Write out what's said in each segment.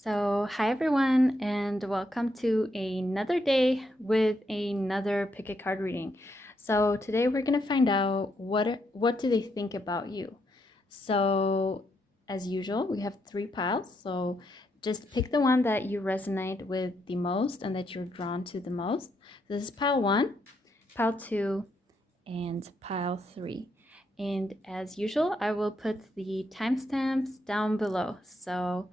So, hi everyone, and welcome to another day with another pick a card reading. So today we're gonna find out what do they think about you. So, as usual, we have three piles. So just pick the one that you resonate with the most and that you're drawn to the most. This is pile one, pile two, and pile three. And as usual, I will put the timestamps down below. So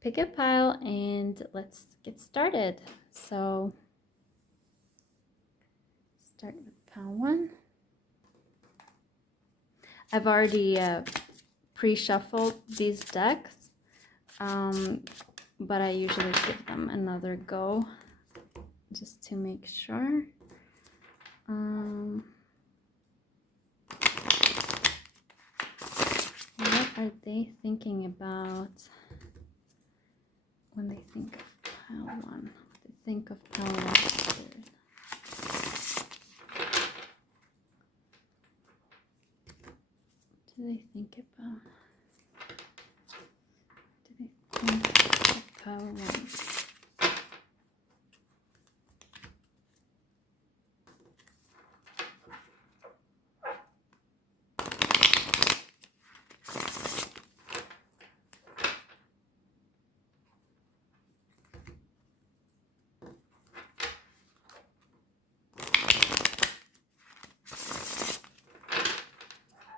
pick a pile and let's get started. So start with pile one. I've already pre-shuffled these decks, but I usually give them another go just to make sure. What are they thinking about when they think of pile one? They think of pile one. What do they think about? Do they think of pile one?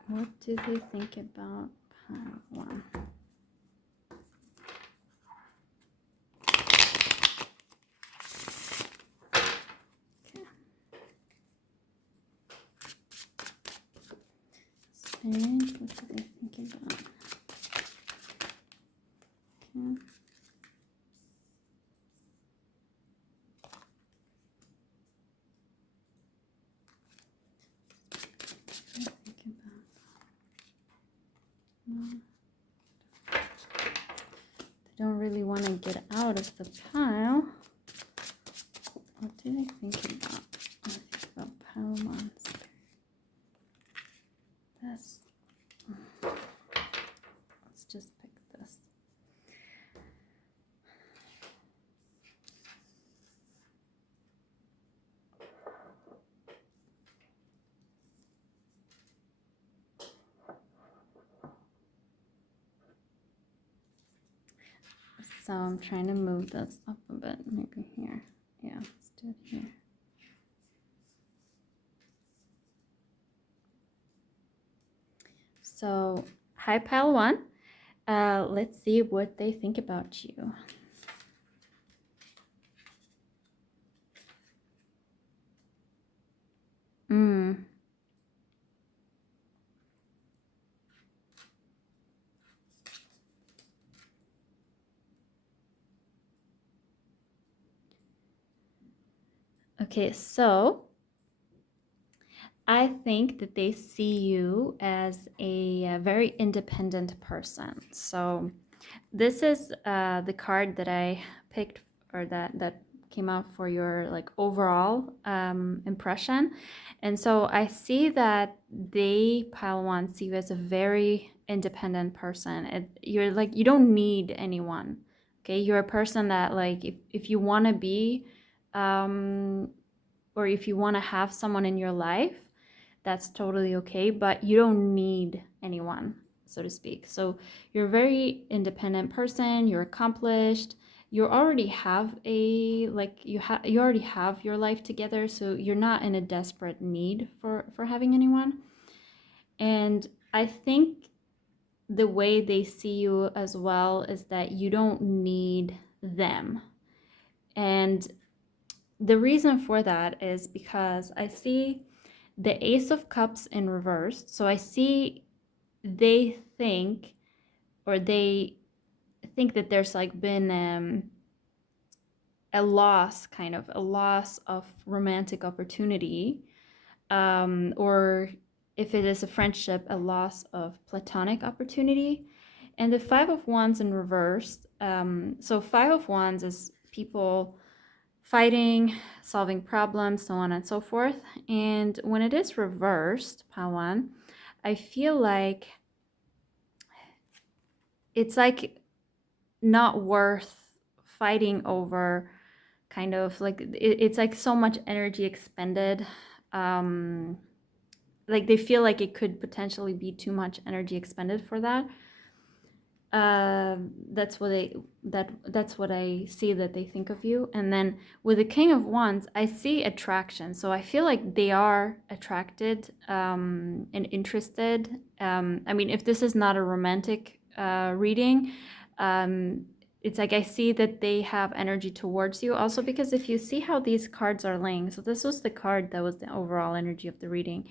What do they think about pile one? And what do they think about? Okay. They don't really want to get out of the pile. What do they think about? I think about pile monster. This. Let's just pick this. So I'm trying to move this up a bit, maybe here. Yeah, let's do it here. So, hi pile one. Let's see what they think about you. Okay, so I think that they see you as a very independent person. So this is the card that I picked, or that came out for your like overall impression. And so I see that they, pile one, see you as a very independent person. You're like, you don't need anyone. Okay, you're a person that like if you want to be or if you want to have someone in your life, that's totally okay, but you don't need anyone, so to speak. So you're a very independent person, you're accomplished, you already have you already have your life together, so you're not in a desperate need for having anyone. And I think the way they see you as well is that you don't need them. And the reason for that is because I see the Ace of Cups in reverse. So I see they think, or they think that there's like been a loss of romantic opportunity, or if it is a friendship, a loss of platonic opportunity. And the Five of Wands in reverse. So Five of Wands is people fighting, solving problems, so on and so forth. And when it is reversed, pile one, I feel like it's like not worth fighting over kind of like it's like so much energy expended. Like they feel like it could potentially be too much energy expended for that. That's what that's what I see that they think of you. And then with the King of Wands, I see attraction. So I feel like they are attracted and interested. I mean, if this is not a romantic reading, it's like I see that they have energy towards you. Also, because if you see how these cards are laying, so this was the card that was the overall energy of the reading.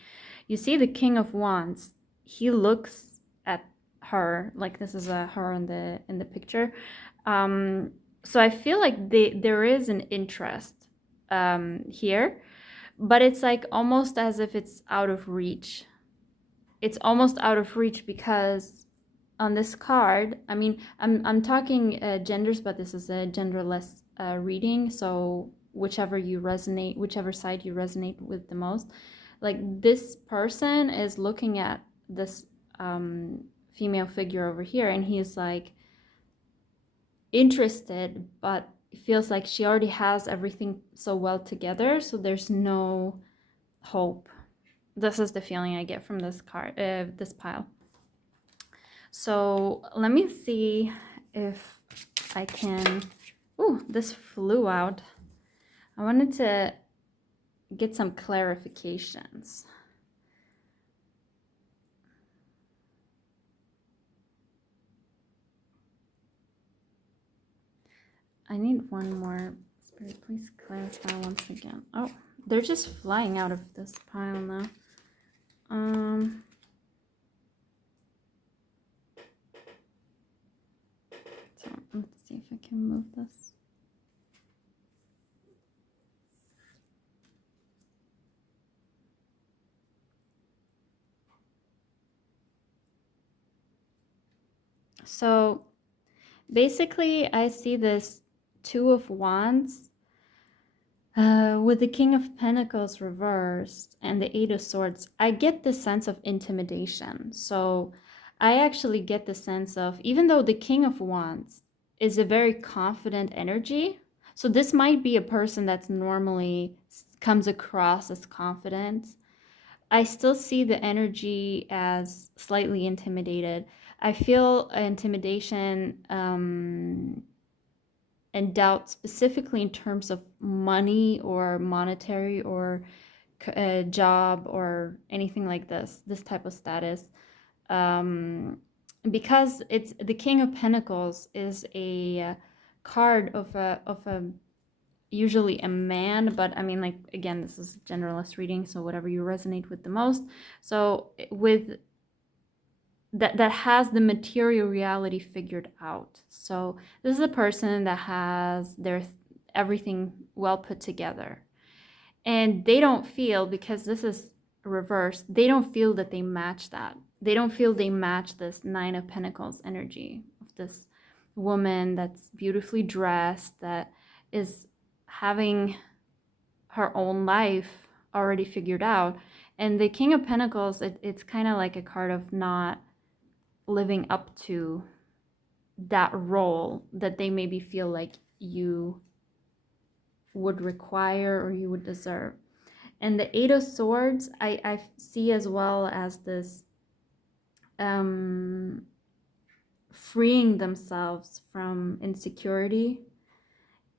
You see the King of Wands. He looks at her, like this is a her in the picture. So I feel like there is an interest here, but it's like almost as if it's out of reach. It's almost out of reach because on this card, I mean, I'm talking genders, but this is a genderless reading. So whichever side you resonate with the most, like this person is looking at this female figure over here, and he's like interested, but it feels like she already has everything so well together, so there's no hope. This is the feeling I get from this card, this pile. So let me see if I can. Ooh, this flew out. I wanted to get some clarifications. I need one more. Spirit, please clarify once again. Oh, they're just flying out of this pile now. So let's see if I can move this. So basically, I see this Two of Wands with the King of Pentacles reversed and the Eight of Swords. I get the sense of intimidation. So I actually get the sense of, even though the King of Wands is a very confident energy, so this might be a person that's normally comes across as confident, I still see the energy as slightly intimidated. I feel intimidation and doubt specifically in terms of money or monetary or job or anything like this type of status. Because it's the King of Pentacles is a card of a usually a man, but I mean, like, again, this is generalist reading, so whatever you resonate with the most. So with that has the material reality figured out. So this is a person that has their everything well put together, and they don't feel, because this is reversed, they don't feel that they match that. They don't feel they match this Nine of Pentacles energy of this woman that's beautifully dressed, that is having her own life already figured out. And the King of Pentacles, it's kind of like a card of not living up to that role that they maybe feel like you would require or you would deserve. And the Eight of Swords, I see as well as this freeing themselves from insecurity.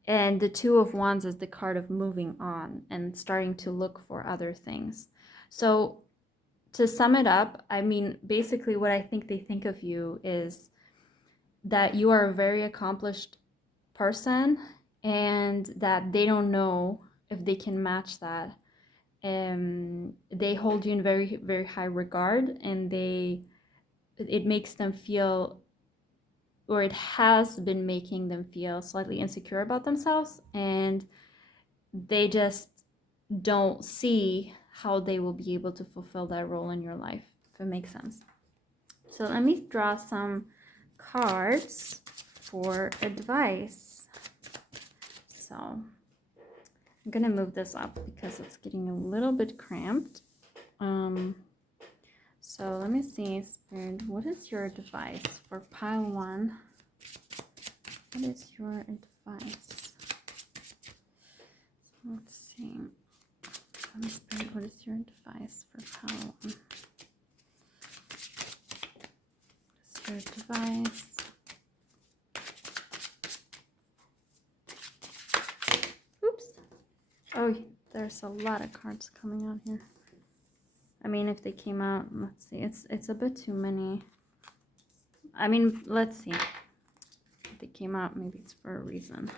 And the Two of Wands is the card of moving on and starting to look for other things. So to sum it up, I mean, basically what I think they think of you is that you are a very accomplished person and that they don't know if they can match that. They hold you in very, very high regard, and it makes them feel, or it has been making them feel slightly insecure about themselves, and they just don't see how they will be able to fulfill that role in your life, if it makes sense. So let me draw some cards for advice. So I'm gonna move this up because it's getting a little bit cramped. So let me see, Spirit, what is your advice for pile one What is your advice? Let's see. Holy Spirit, what is your advice for Paolo? What's your advice? Oops. Oh, there's a lot of cards coming out here. I mean, if they came out, let's see. It's a bit too many. I mean, let's see. If they came out, maybe it's for a reason.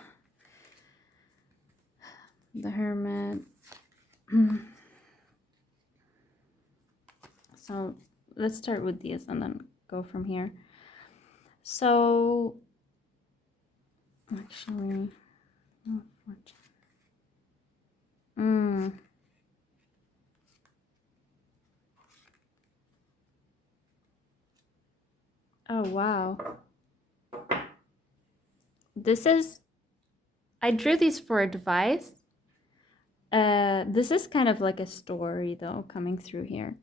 The Hermit. So let's start with these and then go from here. So actually, oh wow. I drew these for advice. This is kind of like a story though coming through here.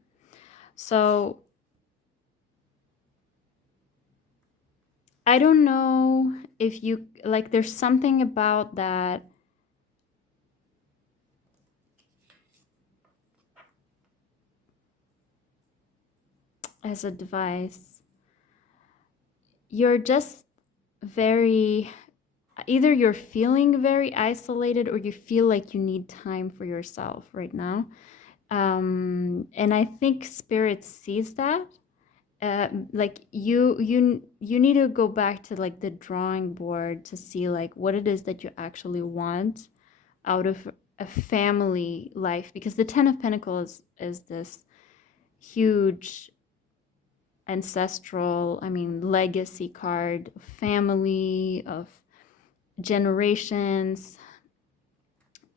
So I don't know if you like, there's something about that as advice. You're just very, either you're feeling very isolated or you feel like you need time for yourself right now. And I think Spirit sees that. Like you need to go back to like the drawing board to see like what it is that you actually want out of a family life, because the Ten of Pentacles is this huge ancestral, I mean, legacy card, family, of generations.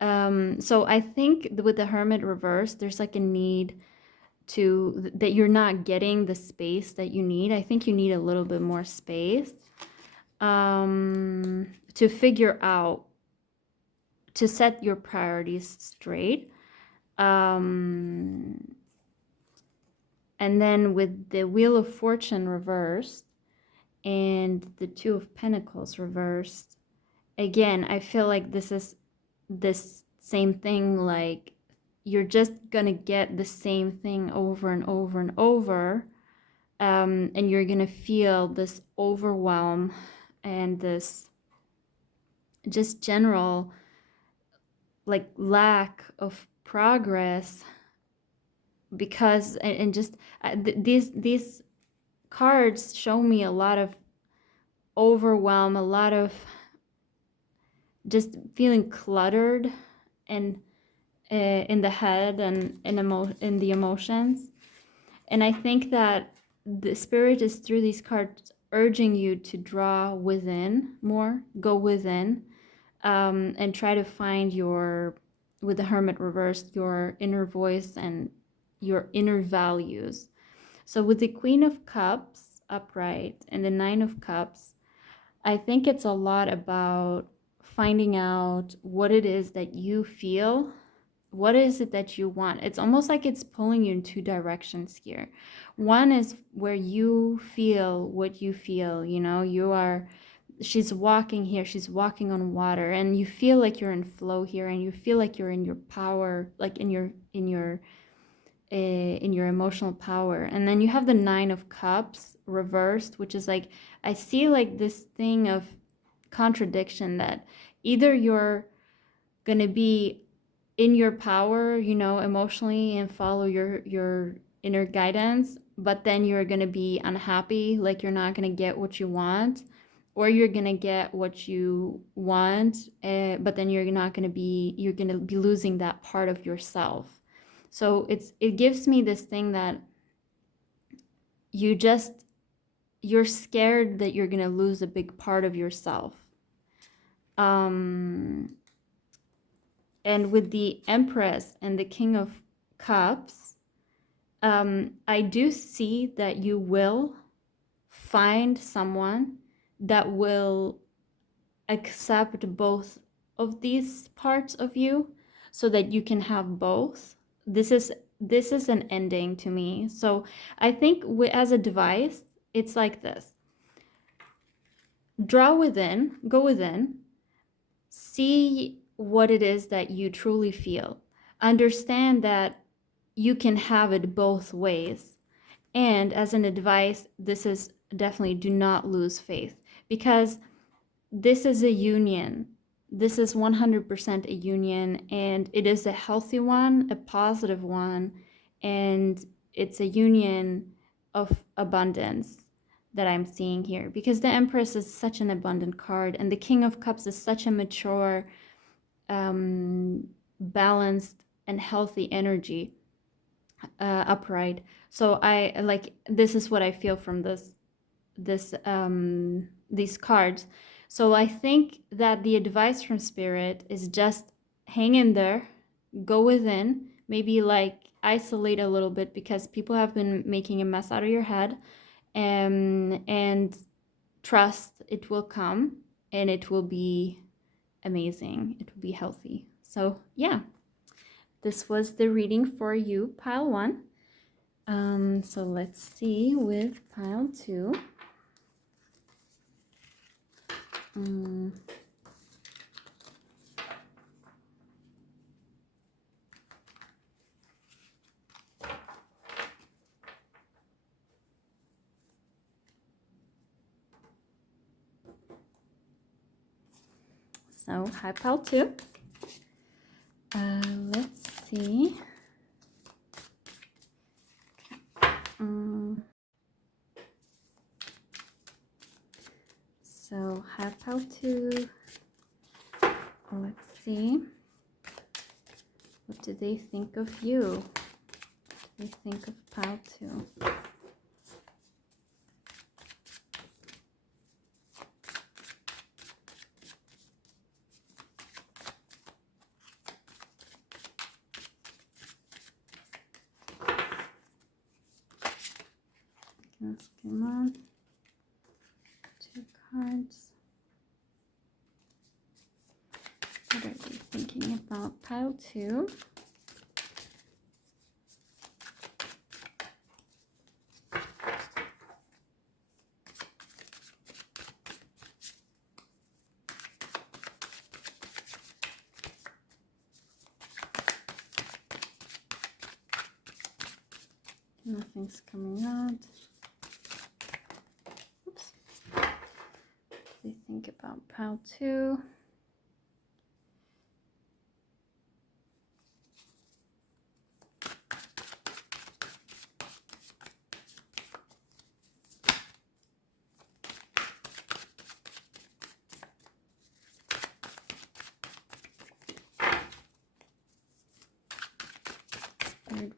So I think with the Hermit reverse, there's like a need that you're not getting the space that you need. I think you need a little bit more space to figure out, to set your priorities straight. And then with the Wheel of Fortune reversed and the Two of Pentacles reversed, again, I feel like this is this same thing, like you're just gonna get the same thing over and over and over, and you're gonna feel this overwhelm and this just general like lack of progress, because and just these cards show me a lot of overwhelm, a lot of just feeling cluttered and in the head and in the emotions. And I think that the Spirit is through these cards urging you to draw within more, go within, and try to find with the Hermit reversed, your inner voice and your inner values. So with the Queen of Cups upright and the Nine of Cups, I think it's a lot about finding out what it is that you feel. What is it that you want? It's almost like it's pulling you in two directions here. One is where you feel what you feel, she's walking here, she's walking on water, and you feel like you're in flow here, and you feel like you're in your power, like in your emotional power. And then you have the Nine of Cups reversed, which is like, I see like this thing of contradiction, that either you're gonna be in your power, emotionally, and follow your inner guidance, but then you're gonna be unhappy, like you're not gonna get what you want, or you're gonna get what you want, but then you're gonna be losing that part of yourself. So it gives me this thing that you're scared that you're gonna lose a big part of yourself. And with the Empress and the King of Cups, I do see that you will find someone that will accept both of these parts of you, so that you can have both. This is an ending to me. So I think as a device, it's like this. Draw within, go within, see what it is that you truly feel. Understand that you can have it both ways. And as an advice, this is definitely do not lose faith, because this is a union. This is 100% a union, and it is a healthy one, a positive one, and it's a union of abundance that I'm seeing here, because the Empress is such an abundant card, and the King of Cups is such a mature, balanced, and healthy energy, upright. So I like, this is what I feel from these cards. So I think that the advice from Spirit is just hang in there, go within, maybe like isolate a little bit, because people have been making a mess out of your head, and trust it will come, and it will be amazing, it will be healthy. So yeah, this was the reading for you, pile 1. So let's see with pile 2. So hi pile 2. Let's see. So hi pile 2. Let's see. What do they think of you? What do they think of pile 2? Let's come on. 2 cards. What are they thinking about pile 2? Nothing's coming out. Oops. What do they think about pile 2?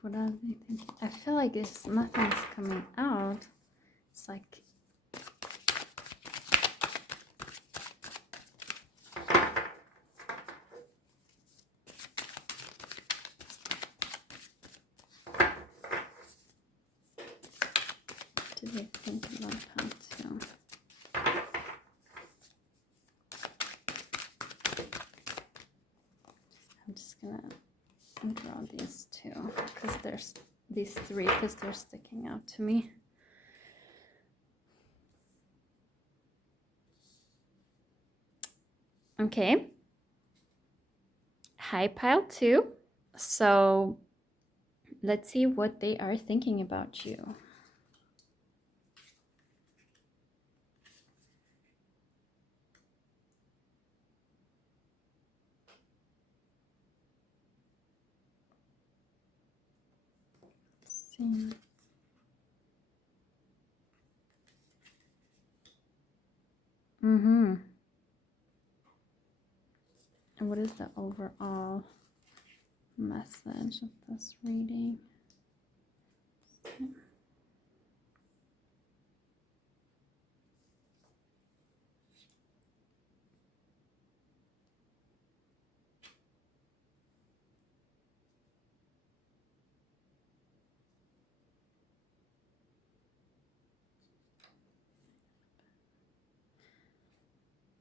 What are they thinking? I feel like there's nothing's coming out. It's like do they think about how to? I'm just gonna draw these 2 because there's these 3 because they're sticking out to me. Okay. Hi pile 2. So let's see what they are thinking about you. Let's see. And what is the overall message of this reading?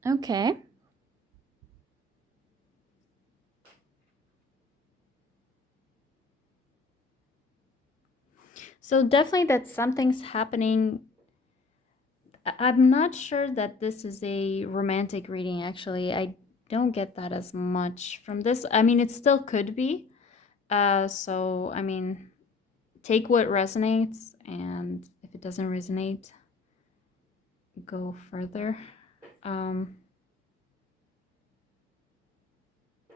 Okay. So definitely that something's happening. I'm not sure that this is a romantic reading, actually. I don't get that as much from this. I mean, it still could be. So, I mean, take what resonates, and if it doesn't resonate, go further.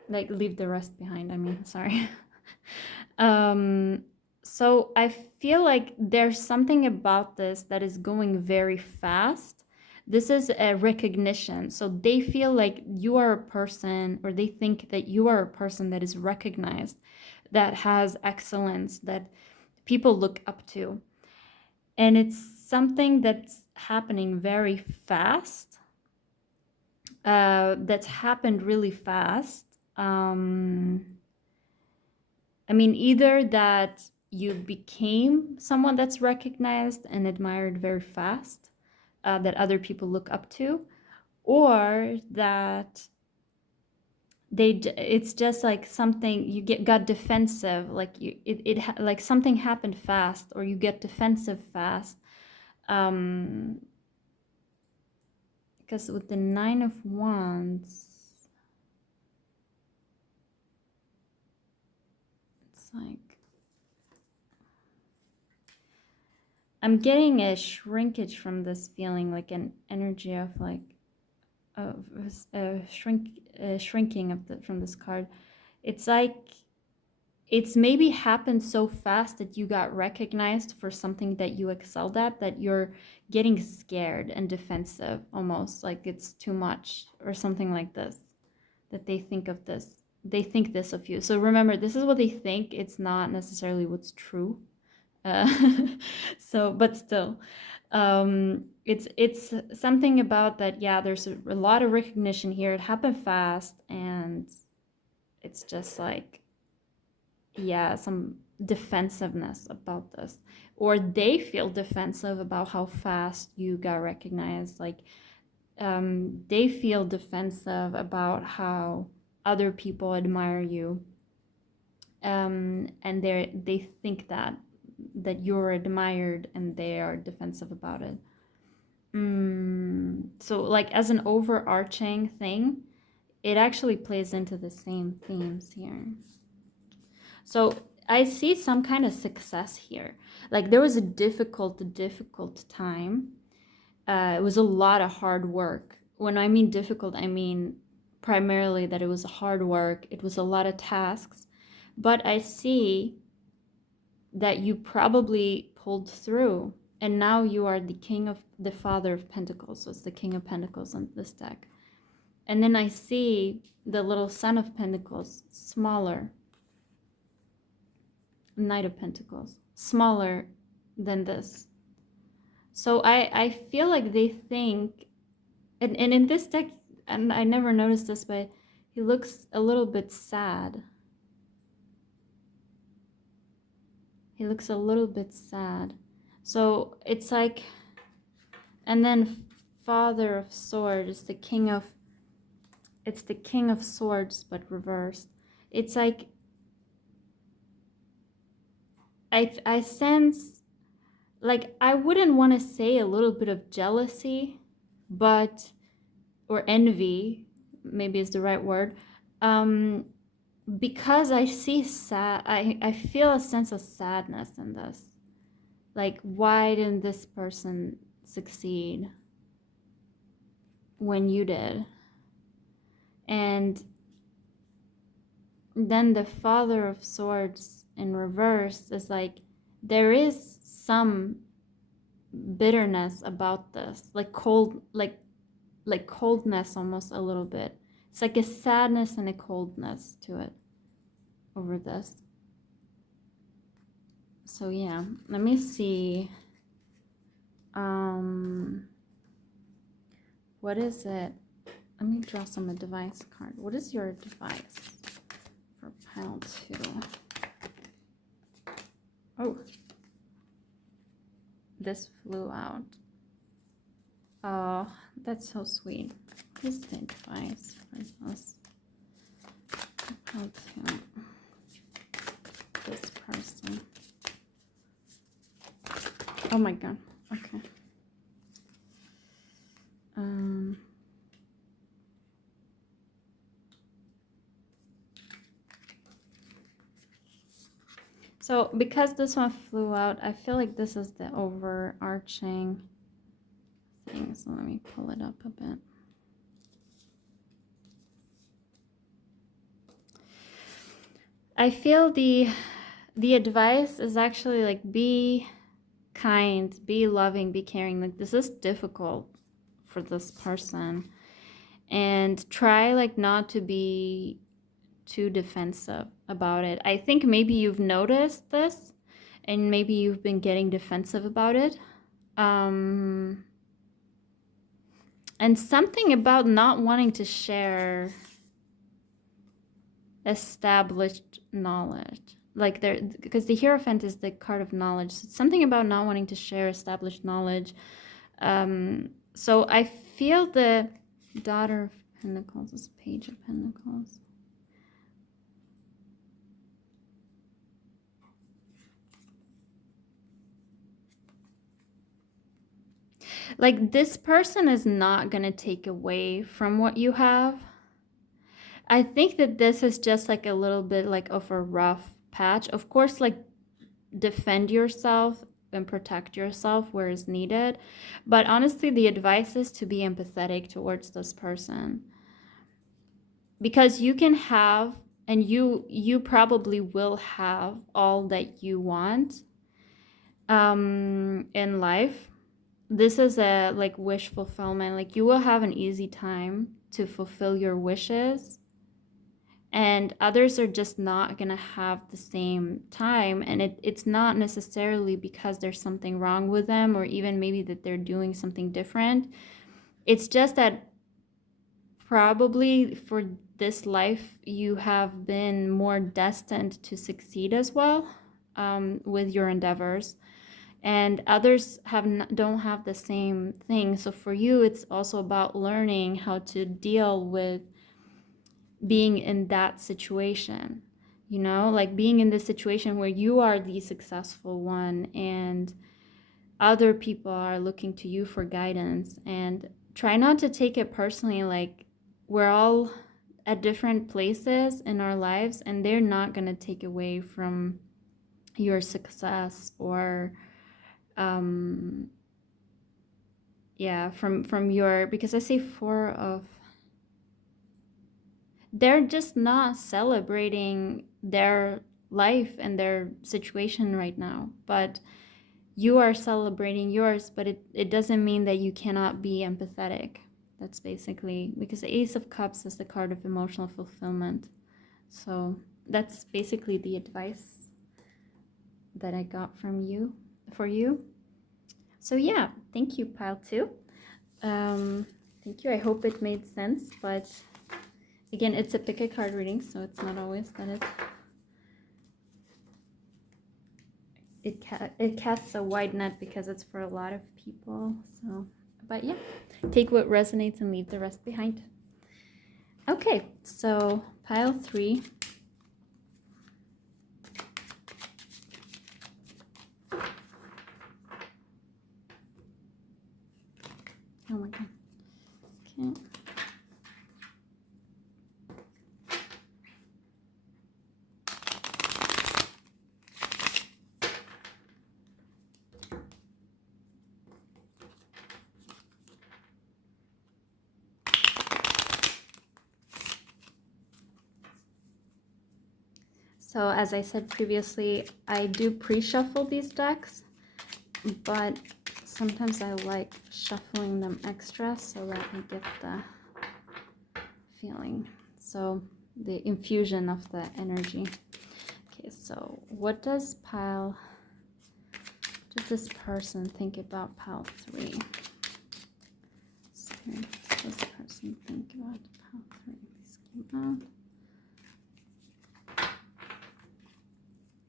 Like, leave the rest behind, I mean, sorry. So I feel like there's something about this that is going very fast. This is a recognition. So they feel like you are a person, or they think that you are a person that is recognized, that has excellence, that people look up to. And it's something that's happening very fast, that's happened really fast. I mean, either that you became someone that's recognized and admired very fast, that other people look up to, or that it's just like something you got defensive, like like something happened fast, or you get defensive fast. Because with the 9 of Wands, it's like I'm getting a shrinkage from this feeling, like an energy of like shrinking of from this card. It's like it's maybe happened so fast that you got recognized for something that you excelled at, that you're getting scared and defensive, almost like it's too much or something like this, that they think of this. They think this of you. So remember, this is what they think. It's not necessarily what's true. Uh, so, but still, it's something about that. Yeah, there's a lot of recognition here. It happened fast, and it's just like, yeah, some defensiveness about this, or they feel defensive about how fast you got recognized. Like, they feel defensive about how other people admire you, and they think that you're admired, and they are defensive about it. So like, as an overarching thing, it actually plays into the same themes here. So I see some kind of success here. Like, there was a difficult time. It was a lot of hard work. When I mean difficult, I mean primarily that it was hard work. It was a lot of tasks. But I see that you probably pulled through, and now you are the Father of Pentacles. So it's the King of Pentacles on this deck. And then I see the little Son of Pentacles, smaller. Knight of Pentacles, smaller than this. So I feel like they think, and in this deck, and I never noticed this, but he looks a little bit sad. He looks a little bit sad. So it's like, and then Father of Swords is it's the King of Swords, but reversed. It's like, I sense, like, I wouldn't want to say a little bit of jealousy, but, or envy, maybe is the right word, because I see I feel a sense of sadness in this. Like, why didn't this person succeed when you did? And then the Father of Swords in reverse is like, there is some bitterness about this, like coldness, almost a little bit. It's like a sadness and a coldness to it over this. So yeah, let me see. What is it? Let me draw some advice card. What is your advice for pile 2? Oh, this flew out. Oh, that's so sweet. What is the advice for this? Pile 2. This person. Oh my god. Okay. So because this one flew out, I feel like this is the overarching thing. So let me pull it up a bit. I feel the advice is actually like be kind, be loving, be caring. Like this is difficult for this person. And try like not to be too defensive about it. I think maybe you've noticed this and maybe you've been getting defensive about it. And something about not wanting to share established knowledge. Like there, because the Hierophant is the card of knowledge. So it's something about not wanting to share established knowledge. So I feel the Daughter of Pentacles, this Page of Pentacles. Like this person is not going to take away from what you have. I think that this is just like a little bit like of a rough patch. Of course, like defend yourself and protect yourself where is needed. But honestly, the advice is to be empathetic towards this person. Because you can have, and you probably will have all that you want in life. This is a like wish fulfillment. Like you will have an easy time to fulfill your wishes, and others are just not gonna have the same time. And it's not necessarily because there's something wrong with them, or even maybe that they're doing something different. It's just that probably for this life you have been more destined to succeed as well, with your endeavors, and others don't have the same thing. So for you, it's also about learning how to deal with being in that situation, you know, like being in this situation where you are the successful one and other people are looking to you for guidance. And try not to take it personally. Like we're all at different places in our lives, and they're not going to take away from your success or yeah, from your, because I see four of, they're just not celebrating their life and their situation right now, but you are celebrating yours. But it doesn't mean that you cannot be empathetic. That's basically, because the Ace of Cups is the card of emotional fulfillment. So that's basically the advice that I got from you, for you. So yeah, thank you, pile 2. Thank you. I hope it made sense, but again, it's a pick a card reading, so it's not always that it casts a wide net because it's for a lot of people. So, but yeah, take what resonates and leave the rest behind. Okay, so pile 3. Oh my god. Okay. So as I said previously, I do pre-shuffle these decks, but sometimes I like shuffling them extra so that I get the feeling, so the infusion of the energy. Okay, so what does this person think about pile 3? Spirit, what does this person think about pile 3? These came out.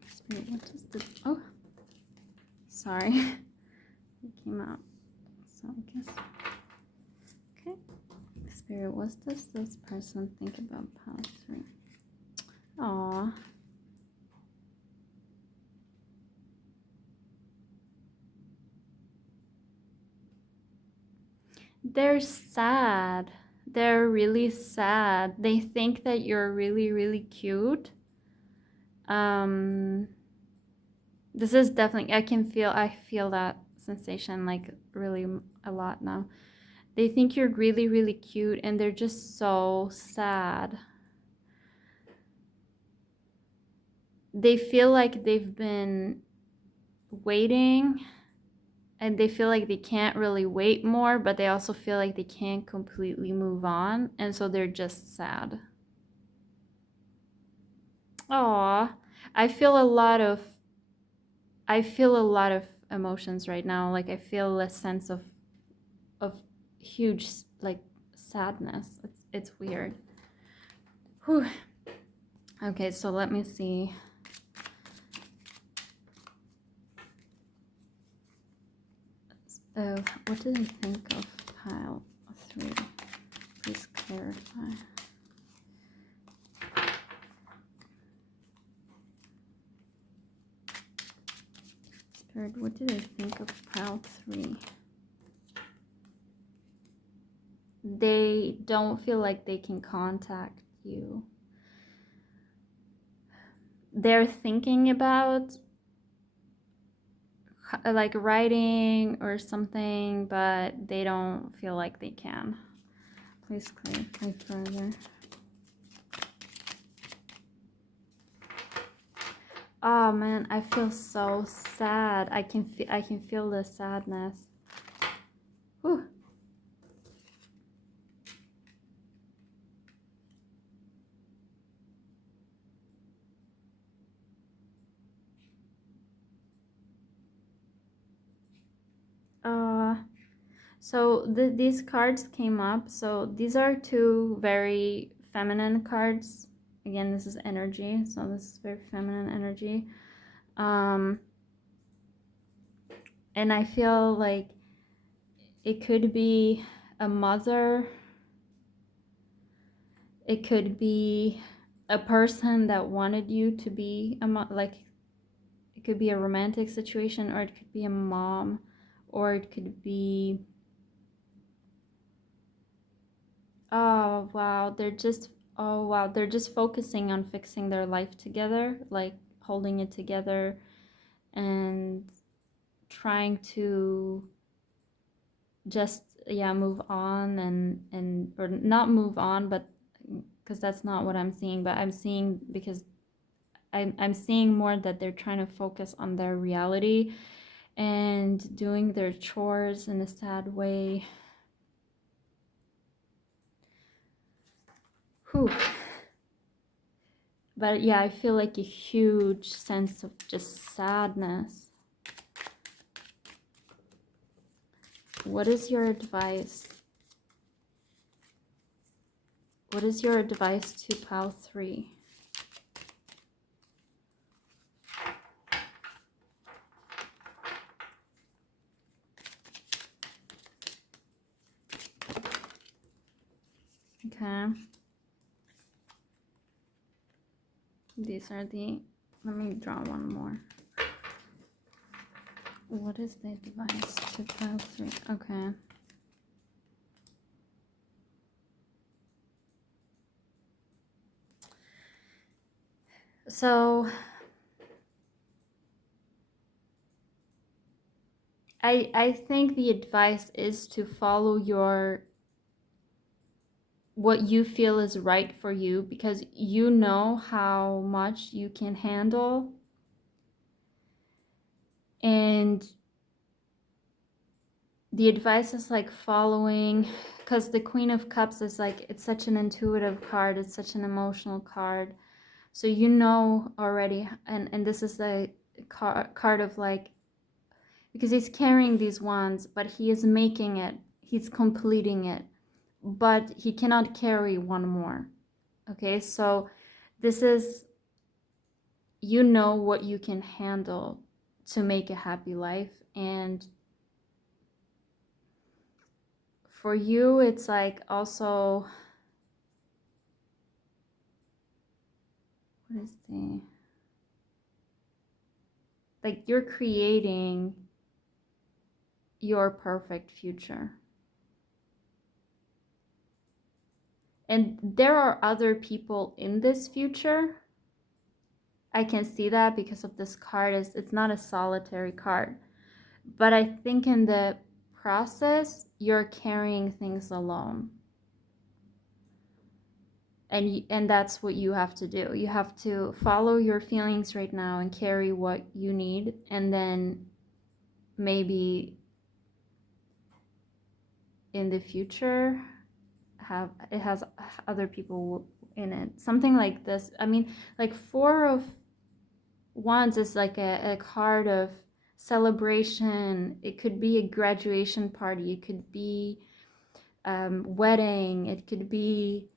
Spirit, what does this, oh, sorry. It came out. So I guess, okay. Spirit, what does this person think about pile 3? Aww. They're sad. They're really sad. They think that you're really, really cute. This is definitely, I feel that sensation like really a lot now. They think you're really, really cute and they're just so sad. They feel like they've been waiting and they feel like they can't really wait more, but they also feel like they can't completely move on. And so they're just sad. Aw, I feel a lot of I feel a lot of emotions right now. Like I feel a sense of huge like sadness. It's weird. Whew. Okay, so let me see. Oh, what did I think of pile 3? Please clarify. Spirit, what did I think of pile 3? They don't feel like they can contact you. They're thinking about like writing or something, but they don't feel like they can. Please clarify further. Oh man, I feel so sad. I can feel the sadness. Whew. So these cards came up. So these are 2 very feminine cards. Again, this is energy. So this is very feminine energy. And I feel like it could be a mother. It could be a person that wanted you to be like it could be a romantic situation, or it could be a mom, or it could be oh wow, they're just focusing on fixing their life together, like holding it together and trying to just move on and or not move on, but because that's not what I'm seeing, but I'm seeing because I'm seeing more that they're trying to focus on their reality and doing their chores in a sad way. Whew. But yeah, I feel like a huge sense of just sadness. What is your advice? What is your advice to pile 3? Okay. These are the, let me draw one more. What is the advice to pile 3? Okay. So I think the advice is to follow what you feel is right for you, because you know how much you can handle. And the advice is like following, because the Queen of Cups is like, it's such an intuitive card, it's such an emotional card. So you know already, and this is the card of like, because he's carrying these wands, but he is making it, he's completing it, but he cannot carry one more. Okay, so this is, you know what you can handle to make a happy life. And for you, it's like also, what is the, like you're creating your perfect future. And there are other people in this future. I can see that because of this card. It's not a solitary card. But I think in the process, you're carrying things alone. And that's what you have to do. You have to follow your feelings right now and carry what you need, and then maybe in the future have it has other people in it, something like this. I mean, like Four of Wands is like a card of celebration. It could be a graduation party, it could be wedding, it could be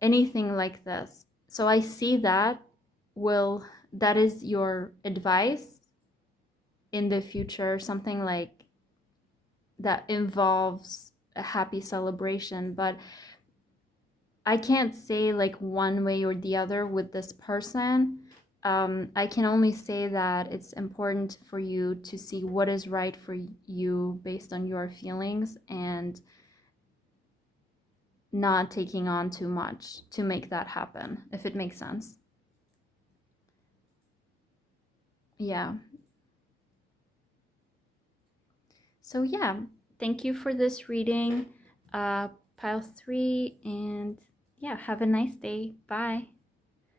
anything like this. So I see that that is your advice in the future, something like that involves a happy celebration. But I can't say like one way or the other with this person. I can only say that it's important for you to see what is right for you based on your feelings, and not taking on too much to make that happen, if it makes sense. Yeah. So yeah, thank you for this reading, pile 3, and yeah, have a nice day. Bye.